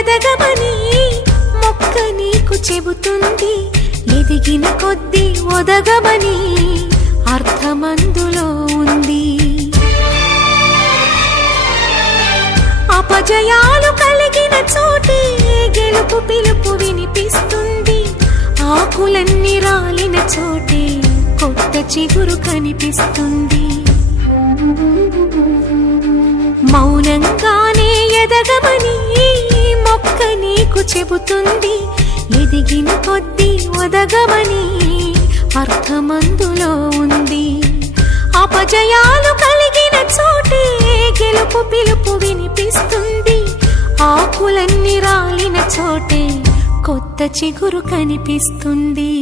ఎదగమని మొక్క నీకు చెబుతుంది. ఎదిగిన కొద్దీ ఒదగమని అర్థమందులో ఉంది. అపజయాలు కలిగిన చోటే గెలుపు పిలుపు వినిపిస్తుంది. ఆకులన్నీ రాలిన చోటే కొత్త చిగురు కనిపిస్తుంది. మౌనంగానే ఎదగమని మొక్క నీకు చెబుతుంది. ఎదిగిన కొద్దీ ఒదగమని అర్థమందులో ఉంది. అపజయాలు కలిగిన చోటే గెలుపు పిలుపు వినిపిస్తుంది. ఆకులన్నీ రాలిన చోటే కొత్త చిగురు కనిపిస్తుంది.